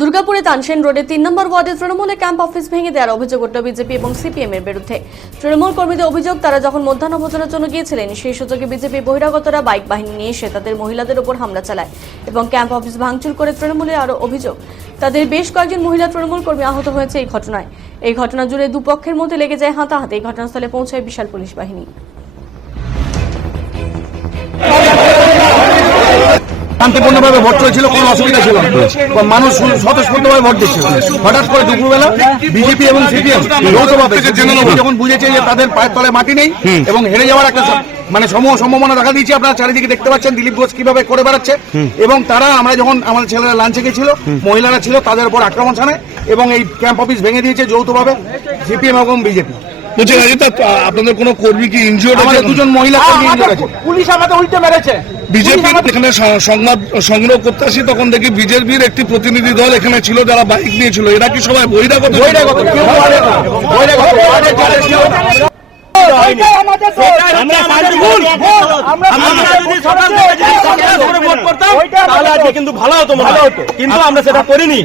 দুর্গাপুরে তানসেন রোডে ৩ নম্বর ওয়ার্ডে তৃণমূলের ক্যাম্প অফিস ভেঙে দেওয়ার অভিযোগ উঠল বিজেপি এবং সিপিএম এর বিরুদ্ধে। তৃণমূল কর্মীদের অভিযোগ, তারা যখন মধ্যাহ্নভোজনের জন্য গিয়েছিলেন সেই সুযোগে বিজেপি বহিরাগতরা বাইক বাহিনী নিয়ে এসে তাদের মহিলাদের উপর হামলা চালায় এবং ক্যাম্প অফিস ভাঙচুর করে। তৃণমূলের আরও অভিযোগ, তাদের বেশ কয়েকজন মহিলা তৃণমূল কর্মী আহত হয়েছে এই ঘটনায়। এই ঘটনা জুড়ে দুপক্ষের মধ্যে লেগে যায় হাতাহাতি। এই ঘটনাস্থলে পৌঁছায় বিশাল পুলিশ বাহিনী। শান্তিপূর্ণভাবে ভোট চলছিল, কোনো অসুবিধা ছিল না, মানুষ স্বতঃস্ফূর্তভাবে ভোট দিচ্ছে। হঠাৎ করে দুপুরবেলা বিজেপি এবং সিপিএম যৌথভাবে যখন বুঝেছে যে তাদের পায়ের তলায় মাটি নেই এবং হেরে যাওয়ার একটা সমূহ সম্ভাবনা দেখা দিয়েছে। আপনারা চারিদিকে দেখতে পাচ্ছেন দিলীপ ঘোষ কিভাবে করে বেড়াচ্ছে এবং তারা, আমরা যখন আমাদের ছেলেরা লাঞ্চে গেছিল, মহিলারা ছিল, তাদের উপর আক্রমণ চালায় এবং এই ক্যাম্প অফিস ভেঙে দিয়েছে যৌথভাবে সিপিএম এবং বিজেপি। আপনাদের কোন কর্মী কি ইনজিওর্ড আছে? দুজন মহিলা কর্মী ইনজিওর্ড আছে। পুলিশ আমাদের উল্টে মেরেছে। বিজেপি এখানে সংবাদ সংগ্রহ করতে আসি, তখন দেখি বিজেপির একটি প্রতিনিধি দল এখানে ছিল, যারা বাইক নিয়েছিল। এরা কি সবাই বহিরাগত? কিন্তু ভালো হতো, কিন্তু আমরা সেটা করিনি।